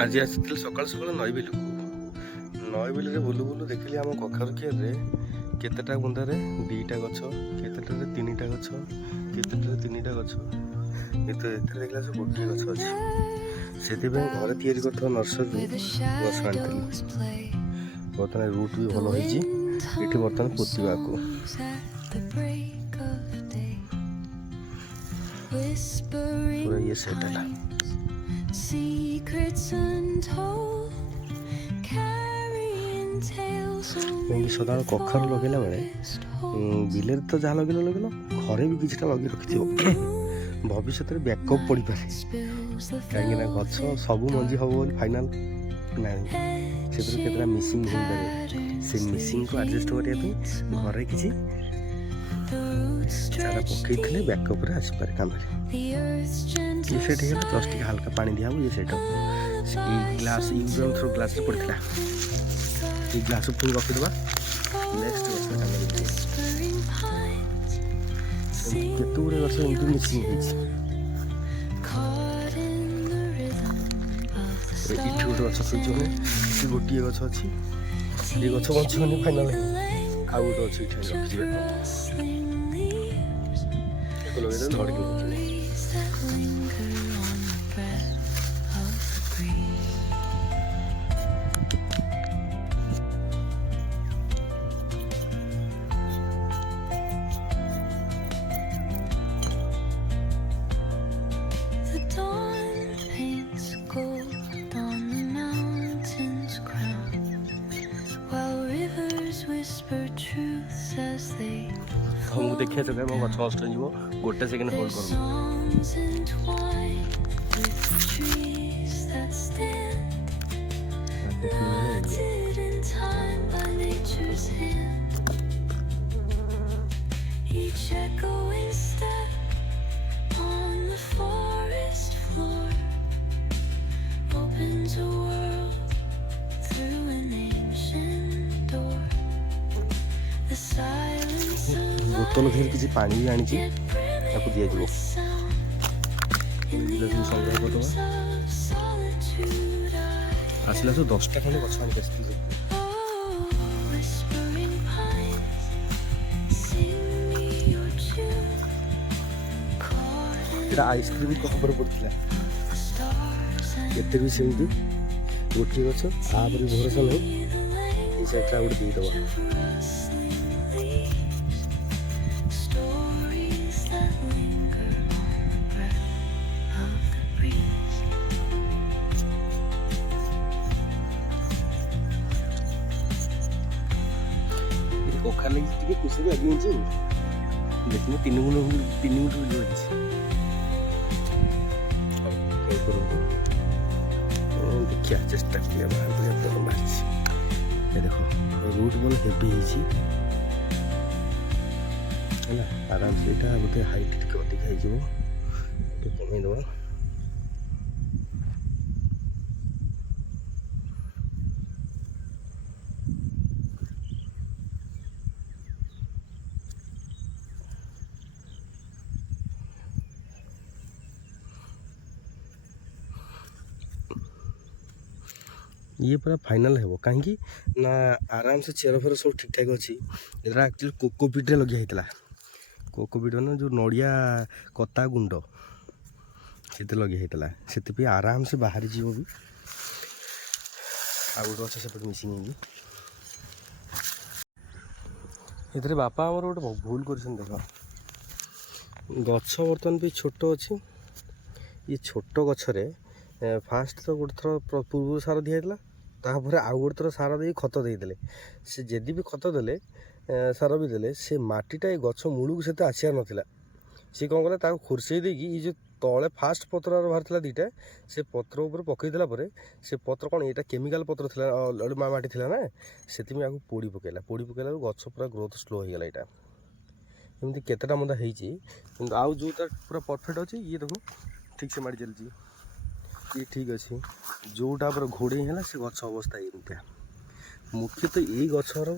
ଆଜି ଆସିଥିଲି ସକାଳୁ ସକାଳୁ ନଈବିଲକୁ। ନଈବିଲରେ ବୁଲୁ ବୁଲୁ ଦେଖିଲି ଆମ କଖାରୁ କିଆରିରେ କେତେଟା ବୁନ୍ଦାରେ 2ଟା ଗଛ, କେତେଟାରେ 3ଟା ଗଛ, କେତେଟାରେ 3ଟା ଗଛ, କିନ୍ତୁ ଏଥିରେ ଦେଖିଲା ସବୁ ଗୋଟିଏ ଗଛ ଅଛି। ସେଥିପାଇଁ ଘରେ ତିଆରି କରିଥିବା ନର୍ସରୀରୁ ଗଛ ଆଣିଥିଲି। ବର୍ତ୍ତମାନ ରୁଟ୍ ବି ଭଲ ହେଇଛି। ଏଠି ବର୍ତ୍ତମାନ ପୋତିବାକୁ ପୁରା ଇଏ ସେଟ୍ ହେଲା। ଏମିତି ସଦାବେଳେ କଖାରୁ ଲଗେଇଲା ବେଳେ ବିଲରେ ତ ଯାହା ଲଗେଇଲ ଘରେ ବି କିଛିଟା ଲଗେଇ ରଖିଥିବ। ଭବିଷ୍ୟତରେ ବ୍ୟାକଅପ୍ ପଡ଼ିପାରେ, କାହିଁକିନା ଗଛ ସବୁ ମଞ୍ଜି ହେବ ବୋଲି ଫାଇନାଲ୍ ନାହିଁ। ସେଥିରୁ କେତେଟା ମିସିଂ ହେଇପାରେ। ସେ ମିସିଂକୁ ଆଡ଼ଜଷ୍ଟ କରିବା ପାଇଁ ଘରେ କିଛି ଚାରା ପକେଇଥିଲେ ବ୍ୟାକଅପ୍ରେ ଆସିପାରେ କାମରେ। ଇଏ ସେଠି ହେଲା ଜଷ୍ଟ ଟିକେ ହାଲକା ପାଣି ଦିଆହେବ। ଇଏ ସେଇଟା ଏଇ ଗ୍ଲାସ୍ ୟୁଜ୍ ଆଣ୍ଡ ଥ୍ରୋ ଗ୍ଲାସ୍ରେ ପଡ଼ିଥିଲା। এই গ্লাস পুরো রଖିଦେବା। ନେକ୍ସଟ ବର୍ଷ କାମ କରିବ। କେତେ ଗୁଡ଼ିଏ ଗଛ ଏମିତି ମିସିଂ ହେଇଛି। ଏଇଠି ଗୋଟେ ଗଛ ଶୋଇଛି, ମାନେ ଏଠି ଗୋଟିଏ ଗଛ ଅଛି। ଏ ଗଛ ବଞ୍ଚିବନି ଫାଇନାଲ ହେଇନି। ଆଉ ଗୋଟେ ଅଛି ଏଠି ରଖିଯିବେ। ଲଗେଇଦେବେ ଧଡ଼ିକି ବଞ୍ଚିବ। ମୁଁ ଦେଖିବା ଚକା ମୋ ଗଛ ନଷ୍ଟ ହେଇଯିବ, ଗୋଟେ ସେକେଣ୍ଡ ହୋଲ୍ଡ କରୁନି। ବୋତଲ ଦେହରେ କିଛି ପାଣି ବି ଆଣିଛି, ତାକୁ ଦିଆଯିବ। ସଂଗ୍ରହ କରିଦେବା। ଆସିଲା ସବୁ 10ଟା ଖଣ୍ଡେ ଗଛ ଆଣିକି ଆସିଥିଲି। ଏଇଟା ଆଇସ୍କ୍ରିମ୍ କପରେ ପଡ଼ିଥିଲା। ଏତେ ବି ସେମିତି ଗୋଟିଏ ଗଛ, ତାପରେ ଭରସା ନାହିଁ। ଏଇ ସାଇଡ଼୍ରେ ଆଉ ଗୋଟେ ଦେଇଦେବା। କଖାରୁ ଲାଗି ଟିକେ ଖୁସି ଲାଗିଛି। ଦେଖିଲେ 3 ମିନିଟ୍ ଲାଗିଛି। ଦେଖିବା ଚେଷ୍ଟା କରିବା ବାହାରିଛି। ଦେଖ ରୁଟ୍ ଭଲ ହେଭି ହେଇଛି ହେଲା। ଆରାମସେ ଏଇଟା ବୋଧେ ହାଇଟ୍ ଟିକେ ଅଧିକା ହେଇଯିବ, ଟିକେ କମେଇଦେବା। ଇଏ ପୁରା ଫାଇନାଲ୍ ହେବ, କାହିଁକି ନା ଆରାମସେ ଚେର ଫେର ସବୁ ଠିକ୍ ଠାକ୍ ଅଛି। ଏଇଟା ଆକ୍ଚୁଆଲି କୋକୋପିଟ୍ରେ ଲଗିଆ ହେଇଥିଲା। କୋକୋପିଟ୍ ମାନେ ଯେଉଁ ନଡ଼ିଆ କତା ଗୁଣ୍ଡ, ସେଥିରେ ଲଗିଆ ହେଇଥିଲା। ସେଥିପାଇଁ ଆରାମସେ ବାହାରିଯିବ ବି। ଆଉ ଗୋଟେ ଗଛ ସେପଟେ ମିସିଂ ହେଇକି। ଏଥିରେ ବାପା ଆମର ଗୋଟେ ଭୁଲ କରିଛନ୍ତି। ଦେଖ ଗଛ ବର୍ତ୍ତମାନ ବି ଛୋଟ ଅଛି। ଏ ଛୋଟ ଗଛରେ ଫାଷ୍ଟ ତ ଗୋଟେ ଥର ପୂର୍ବରୁ ସାର ଦିଆହେଇଥିଲା, ତାପରେ ଆଉ ଗୋଟେ ଥର ସାର ଦେଇ ଖତ ଦେଇଦେଲେ। ସେ ଯଦି ବି ଖତ ଦେଲେ, ସାର ବି ଦେଲେ, ସେ ମାଟିଟା ଏ ଗଛ ମୂଳକୁ ସେତେ ଆସିବାର ନଥିଲା। ସେ କ'ଣ କଲେ, ତାକୁ ଖୋର୍ସେଇ ଦେଇକି ଏ ଯେଉଁ ତଳେ ଫାଷ୍ଟ ପତ୍ର ବାହାରିଥିଲା 2ଟା, ସେ ପତ୍ର ଉପରେ ପକାଇ ଦେଲା ପରେ, ସେ ପତ୍ର କ'ଣ ଏଇଟା କେମିକାଲ ପତ୍ର ଥିଲା, ମାଟି ଥିଲା ନା, ସେଥିପାଇଁ ଆକୁ ପୋଡ଼ି ପକାଇଲାରୁ ଗଛ ପୁରା ଗ୍ରୋଥ୍ ସ୍ଲୋ ହେଇଗଲା। ଏଇଟା ଏମିତି କେତେଟା ମନ୍ଦା ହେଇଛି, କିନ୍ତୁ ଆଉ ଯେଉଁଟା ପୁରା ପରଫେକ୍ଟ ଅଛି, ଇଏ ଦେଖୁ ଠିକ୍ ସେ ମାଡ଼ି ଚାଲିଛି। ଇଏ ଠିକ୍ ଅଛି। ଯେଉଁଟା ଉପରେ ଘୋଡ଼େଇ ହେଲା, ସେ ଗଛ ଅବସ୍ଥା ଏମିତିଆ। ମୁଖ୍ୟତଃ ଏଇ ଗଛର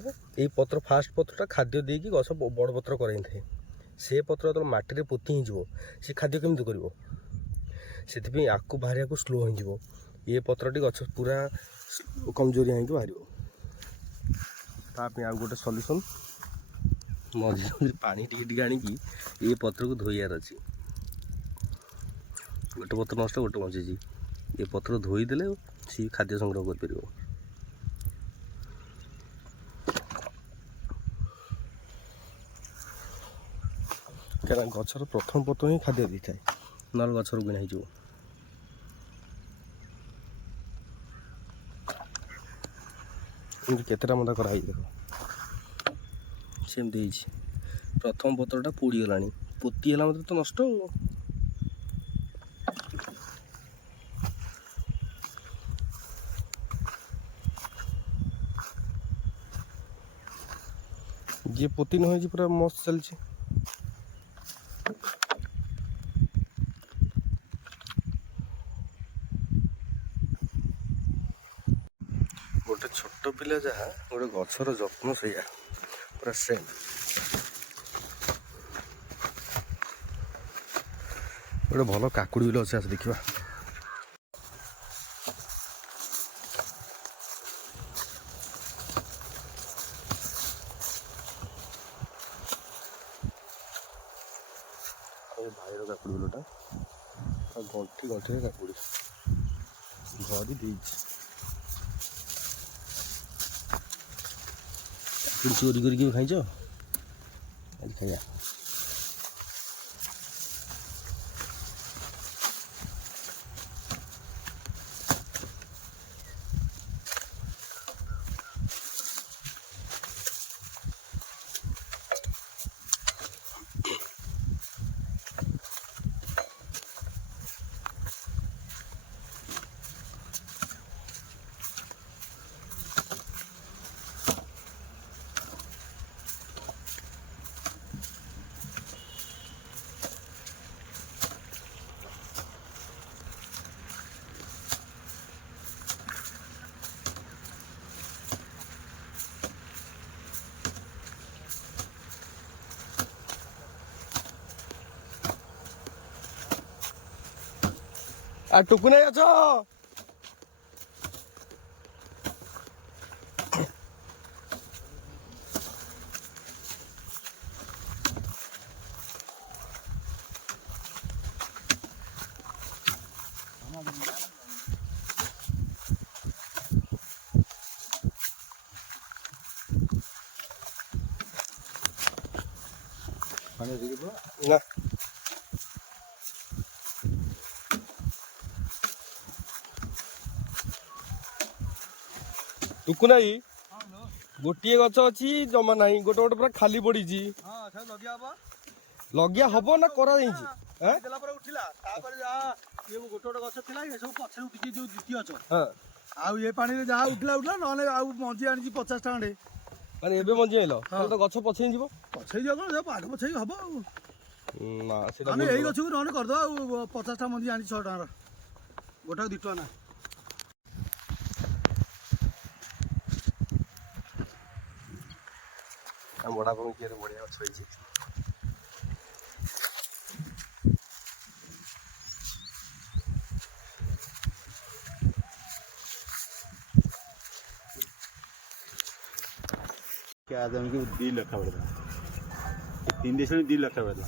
ଏଇ ପତ୍ର, ଫାଷ୍ଟ ପତ୍ରଟା ଖାଦ୍ୟ ଦେଇକି ଗଛ ବଡ଼ ପତ୍ର କରାଇଥାଏ। ସେ ପତ୍ର ଯେତେବେଳେ ମାଟିରେ ପୋତି ହେଇଯିବ, ସେ ଖାଦ୍ୟ କେମିତି କରିବ? ସେଥିପାଇଁ ଆକୁ ବାହାରିବାକୁ ସ୍ଲୋ ହେଇଯିବ। ये पत्रटी गछ पूरा कमजोरिया होगी बाहर ताप आउ गोटे सल्यूशन मझे मझे पानी टी आनिकी ये पत्र को धोइयार अच्छी गोटे पत्र नष्ट गोटे बची ये पत्र धोईदेले सी खाद्य संग्रह कर क्या गचर प्रथम पत्र ही खाद्य दी थाए ना गचर गुण हो केतेटा मदा कराई देख सेमती प्रथम पत्रटा पोड़ीगला पोतीगला मत तो नष्ट ये पोती न हो पूरा मस्त चलছে गोटे छोट पिला जहाँ गोटे गचर जत्न से पूरा सेम गोटे भल काकुड़ी बिल अच्छे देखा भाईर काकुड़ी बिलटा गंठी गंठी काकुड़ी भरी दे चोरी करके खाइच आज खाया आ टुकु नहीं अछ ना टुकु नहीं गोटे गच अच्छी जमा ना गोटे गोटे पूरा खाली पड़ी लगिया हम ना करा ये पानी जहाँ उठला उठला ना मंजी आनी 50 टा खंडे माने एबे मंजी आइलो तो गछ पछे जीवो पछे जाओ ना पाग पछे हम ना सेटा माने एई गछ को नने कर दो 50 टा मंजी आनी 100 टाका गोटा 2 टका ना हम बड़ा पाऊ के बढ़िया गछ होइछि क्या आदमी को 2 लाख पड़ता 3 देश में 2 लाख पड़ता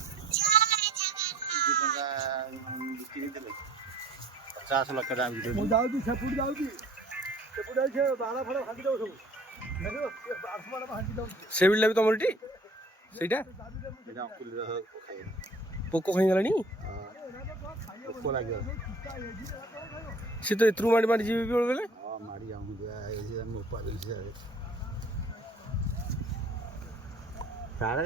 50 लाख दाम की मु जाउदी सेपुड जाउदी सेपुड आइ छे बाला फड़ा भागी दउ सब देखो ये 12 वाला भागी दउ से बिल्ला भी तमरटी सेटा एटा अकुल खाइ पोको खाइ गलानी पोको लागियो से तो एत्रु माडी माडी जीवी बेले बेले हां माडी आउ गया ए जे हम उत्पादन से सारा